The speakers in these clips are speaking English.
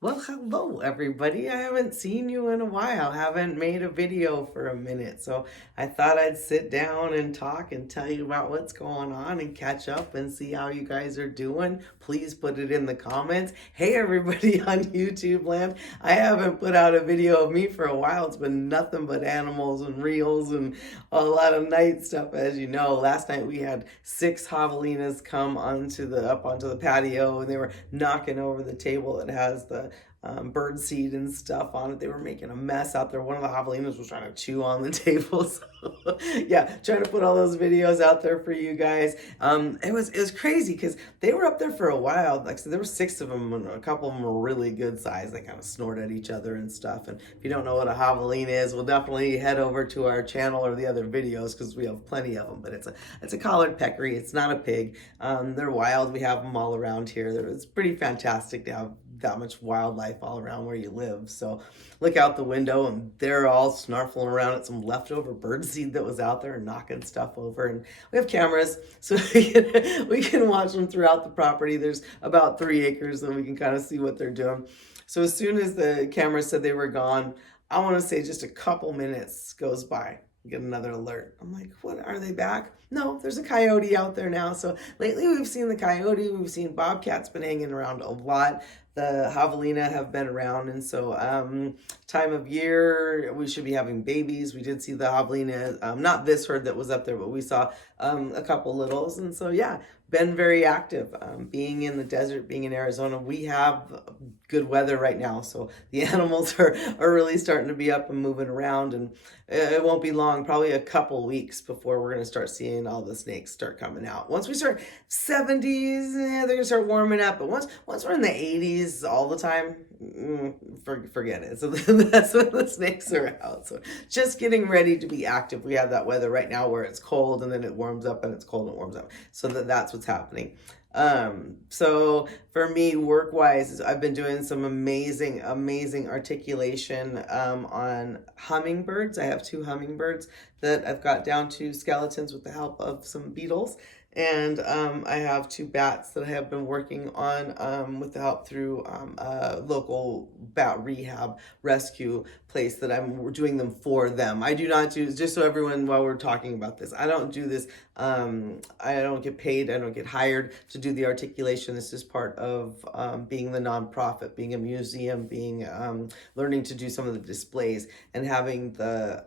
Well, hello everybody. I haven't seen you in a while. Haven't made a video for a minute. So I thought I'd sit down and talk and tell you about what's going on and catch up and see how you guys are doing. Please put it in the comments. Hey everybody on YouTube land. I haven't put out a video of me for a while. It's been nothing but animals and reels and a lot of night stuff, as you know. Last night we had 6 javelinas come up onto the patio, and they were knocking over the table that has the bird seed and stuff on it. They were making a mess out there. One of the javelinas was trying to chew on the table. So yeah, trying to put all those videos out there for you guys. It was crazy because they were up there for a while. Like, so there were 6 of them, and a couple of them were really good size. They kind of snort at each other and stuff. And if you don't know what a javelina is, we'll definitely head over to our channel or the other videos because we have plenty of them. But it's a collared peccary. It's not a pig. They're wild. We have them all around here. It's pretty fantastic to have that much wildlife all around where you live. So look out the window and they're all snarfling around at some leftover bird seed that was out there and knocking stuff over. And we have cameras so we can watch them throughout the property. There's about 3 acres and we can kind of see what they're doing. So as soon as the camera said they were gone, I want to say just a couple minutes goes by. Get another alert. I'm like, what, are they back? No, there's a coyote out there now. So lately we've seen the coyote, we've seen bobcats been hanging around a lot. The javelina have been around, and so time of year we should be having babies. We did see the javelina, not this herd that was up there, but we saw a couple littles, and so yeah, been very active. Being in the desert, being in Arizona, we have good weather right now, so the animals are really starting to be up and moving around, and it won't be long, probably a couple weeks before we're going to start seeing all the snakes start coming out. Once we start 70s, they're going to start warming up, but once we're in the 80s all the time, forget it. So that's when the snakes are out. So just getting ready to be active. We have that weather right now where it's cold and then it warms up and it's cold and it warms up. So that's what's happening. So for me, work wise, I've been doing some amazing articulation on hummingbirds. I have 2 hummingbirds that I've got down to skeletons with the help of some beetles. And I have 2 bats that I have been working on with the help through a local bat rehab rescue place that I'm doing them for them. I do not do, just so everyone, while we're talking about this, I don't do this, I don't get paid, I don't get hired to do the articulation. This is part of being the nonprofit, being a museum, being learning to do some of the displays and having the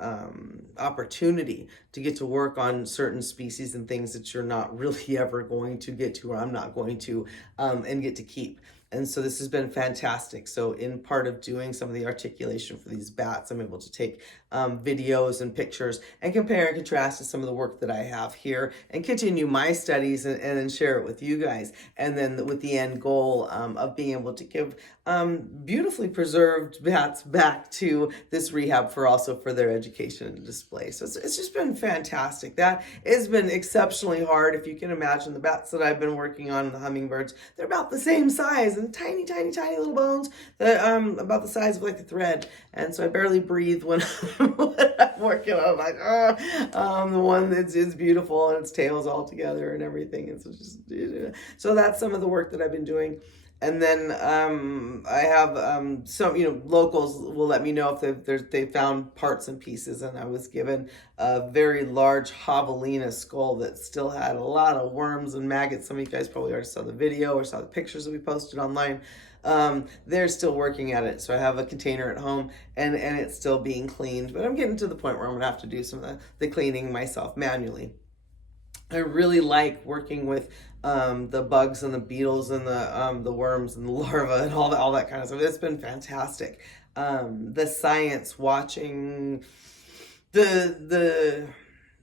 opportunity to get to work on certain species and things that you're not really ever going to get to, or I'm not going to, and get to keep. And so this has been fantastic. So in part of doing some of the articulation for these bats, I'm able to take videos and pictures and compare and contrast to some of the work that I have here and continue my studies and then share it with you guys. And then with the end goal of being able to give beautifully preserved bats back to this rehab for their education and display. So it's just been fantastic. That has been exceptionally hard. If you can imagine the bats that I've been working on, the hummingbirds, they're about the same size and tiny little bones that about the size of like a thread. And so I barely breathe when I'm working on. I'm like, the one that's is beautiful and its tail's all together and everything. And so that's some of the work that I've been doing. And then I have some, locals will let me know if they found parts and pieces. And I was given a very large javelina skull that still had a lot of worms and maggots. Some of you guys probably already saw the video or saw the pictures that we posted online. They're still working at it. So I have a container at home and it's still being cleaned. But I'm getting to the point where I'm going to have to do some of the cleaning myself manually. I really like working with the bugs and the beetles and the worms and the larvae and all that kind of stuff. It's been fantastic. The science, watching the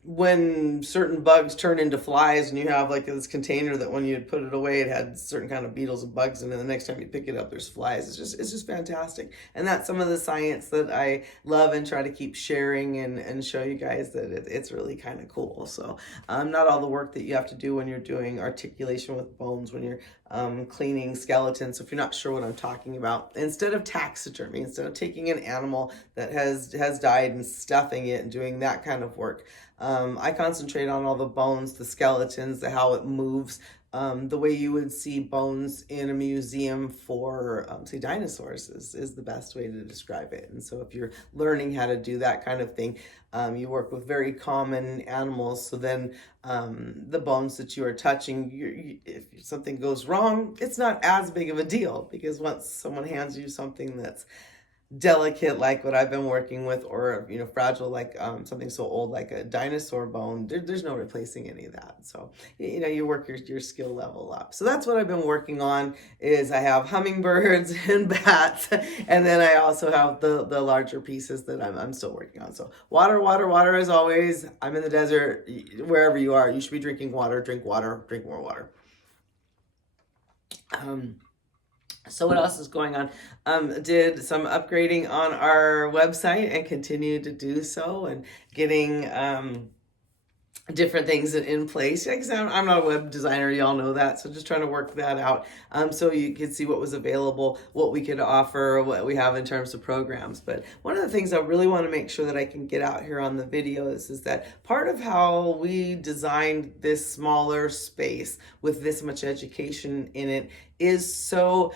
when certain bugs turn into flies and you have like this container that when you put it away it had certain kind of beetles and bugs in it, and the next time you pick it up there's flies. It's just fantastic. And that's some of the science that I love and try to keep sharing and show you guys that it's really kind of cool. So not all the work that you have to do when you're doing articulation with bones, when you're cleaning skeletons. So if you're not sure what I'm talking about, instead of taxidermy, instead of taking an animal that has died and stuffing it and doing that kind of work, I concentrate on all the bones, the skeletons, how it moves, the way you would see bones in a museum for, say, dinosaurs is the best way to describe it. And so if you're learning how to do that kind of thing, you work with very common animals. So then the bones that you are touching, if something goes wrong, it's not as big of a deal, because once someone hands you something that's delicate like what I've been working with, or fragile like something so old like a dinosaur bone, there's no replacing any of that. So you work your skill level up. So that's what I've been working on. Is I have hummingbirds and bats, and then I also have the larger pieces that I'm still working on. So water as always. I'm in the desert. Wherever you are, you should be drinking water. Drink water, drink more water. So what else is going on? Did some upgrading on our website and continue to do so, and getting different things in place. Because I'm not a web designer, y'all know that. So just trying to work that out, so you could see what was available, what we could offer, what we have in terms of programs. But one of the things I really want to make sure that I can get out here on the videos is that part of how we designed this smaller space with this much education in it is so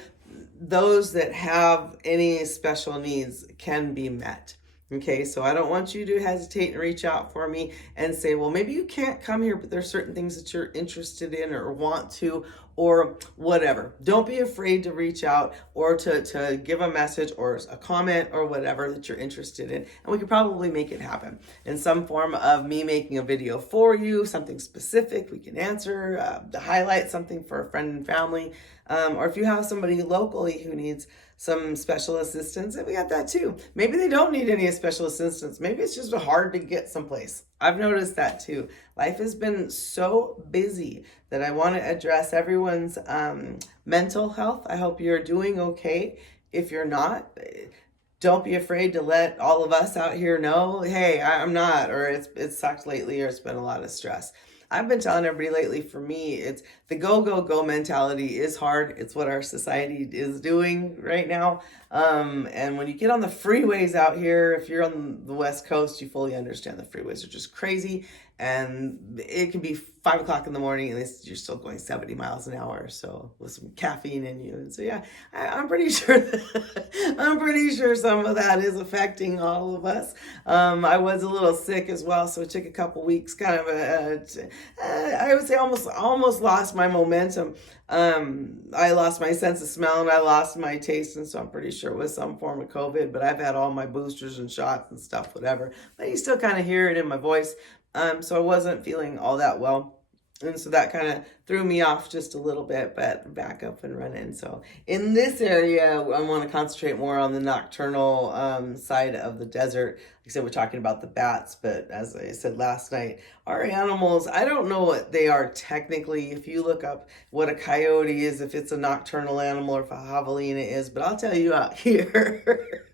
those that have any special needs can be met. Okay, so I don't want you to hesitate and reach out for me and say, well, maybe you can't come here, but there's certain things that you're interested in or want to, or whatever. Don't be afraid to reach out or to give a message or a comment or whatever that you're interested in. And we could probably make it happen in some form of me making a video for you, something specific we can answer, to highlight something for a friend and family. Or if you have somebody locally who needs some special assistance, and we got that too. Maybe they don't need any special assistance. Maybe it's just hard to get someplace. I've noticed that too. Life has been so busy that I want to address everyone's mental health. I hope you're doing okay. If you're not, don't be afraid to let all of us out here know, hey, I'm not, or it's sucked lately, or it's been a lot of stress. I've been telling everybody lately, for me, it's the go, go, go mentality is hard. It's what our society is doing right now. And when you get on the freeways out here, if you're on the West Coast, you fully understand the freeways are just crazy. And it can be 5 o'clock in the morning and you're still going 70 miles an hour. So with some caffeine in you. And so, yeah, I'm pretty sure I'm pretty sure some of that is affecting all of us. I was a little sick as well, so it took a couple weeks, kind of I would say almost lost my momentum. I lost my sense of smell and I lost my taste, and so I'm pretty sure it was some form of COVID, but I've had all my boosters and shots and stuff, whatever. But you still kind of hear it in my voice. So I wasn't feeling all that well. And so that kind of threw me off just a little bit, but back up and running. So in this area, I want to concentrate more on the nocturnal side of the desert. Like I said, we're talking about the bats, but as I said last night, our animals, I don't know what they are technically. If you look up what a coyote is, if it's a nocturnal animal, or if a javelina is, but I'll tell you out here,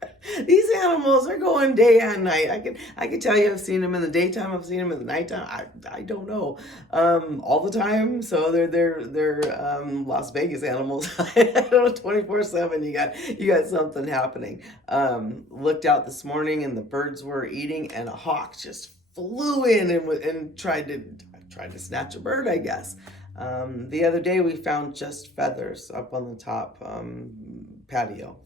these animals are going day and night. I can tell you I've seen them in the daytime, I've seen them in the nighttime. I don't know, all the time. So they're Las Vegas animals. I don't know, 24/7. You got something happening. Looked out this morning and the birds were eating, and a hawk just flew in and tried to snatch a bird, I guess. The other day we found just feathers up on the top patio.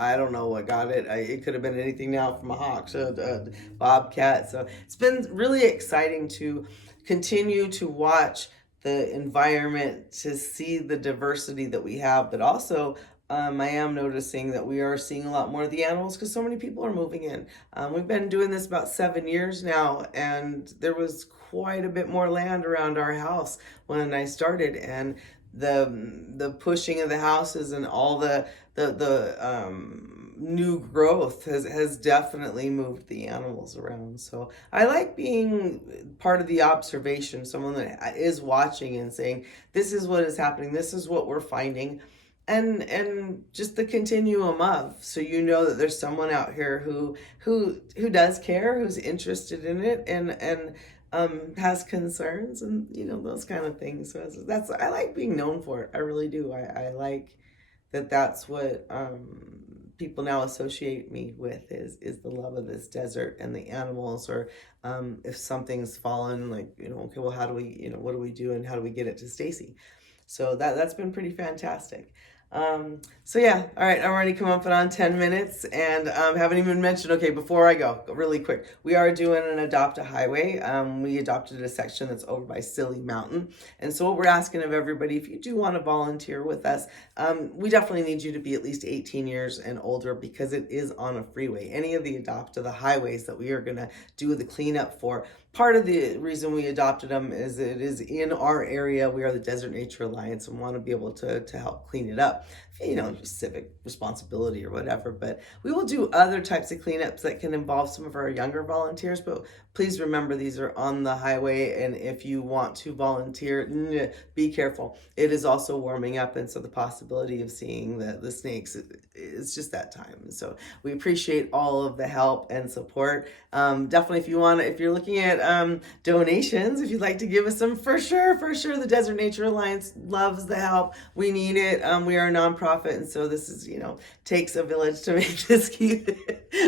I don't know what got it. It could have been anything now, from a hawk to a bobcat. So it's been really exciting to continue to watch the environment, to see the diversity that we have, but also I am noticing that we are seeing a lot more of the animals because so many people are moving in. We've been doing this about 7 years now, and there was quite a bit more land around our house when I started, and the pushing of the houses and all the new growth has definitely moved the animals around. So I like being part of the observation, someone that is watching and saying, this is what is happening, this is what we're finding, and just the continuum of, so you know that there's someone out here who does care, who's interested in it, and has concerns, and those kind of things. So that's I like being known for it. I really do. I like that's what people now associate me with, is the love of this desert and the animals, or if something's fallen, like, okay, well, how do we, what do we do, and how do we get it to Stacy? So that's been pretty fantastic. So yeah, all right, I'm already come up on 10 minutes and haven't even mentioned, okay, before I go, really quick, we are doing an Adopt a Highway. We adopted a section that's over by Silly Mountain. And so what we're asking of everybody, if you do want to volunteer with us, we definitely need you to be at least 18 years and older because it is on a freeway. Any of the Adopt a the Highways that we are going to do the cleanup for, part of the reason we adopted them is it is in our area. We are the Desert Nature Alliance and want to be able to help clean it up. You know, civic responsibility or whatever. But we will do other types of cleanups that can involve some of our younger volunteers. But please remember, these are on the highway. And if you want to volunteer, be careful. It is also warming up. And so the possibility of seeing the snakes is just that time. So we appreciate all of the help and support. Definitely, if you're looking at donations, if you'd like to give us some, for sure, the Desert Nature Alliance loves the help. We need it. We are a nonprofit, and so this is, takes a village to make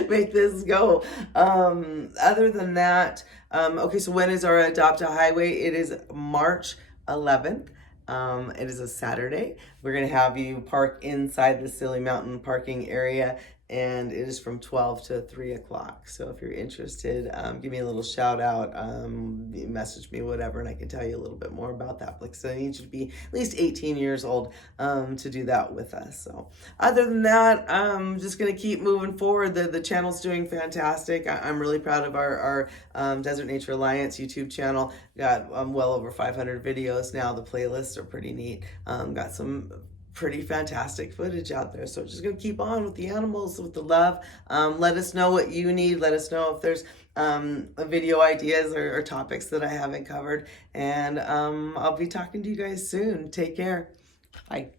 make this go. Other than that, okay, so when is our Adopt a Highway? It is March 11th. It is a Saturday. We're going to have you park inside the Silly Mountain parking area, and it is from 12 to 3 o'clock. So if you're interested, give me a little shout out, message me, whatever, and I can tell you a little bit more about that. Because I need you to be at least 18 years old to do that with us. So other than that, I'm just going to keep moving forward. The channel's doing fantastic. I'm really proud of our Desert Nature Alliance YouTube channel. Got well over 500 videos now. The playlists are pretty neat. Got some pretty fantastic footage out there. So just going to keep on with the animals, with the love. Let us know what you need. Let us know if there's video ideas or topics that I haven't covered. And I'll be talking to you guys soon. Take care. Bye.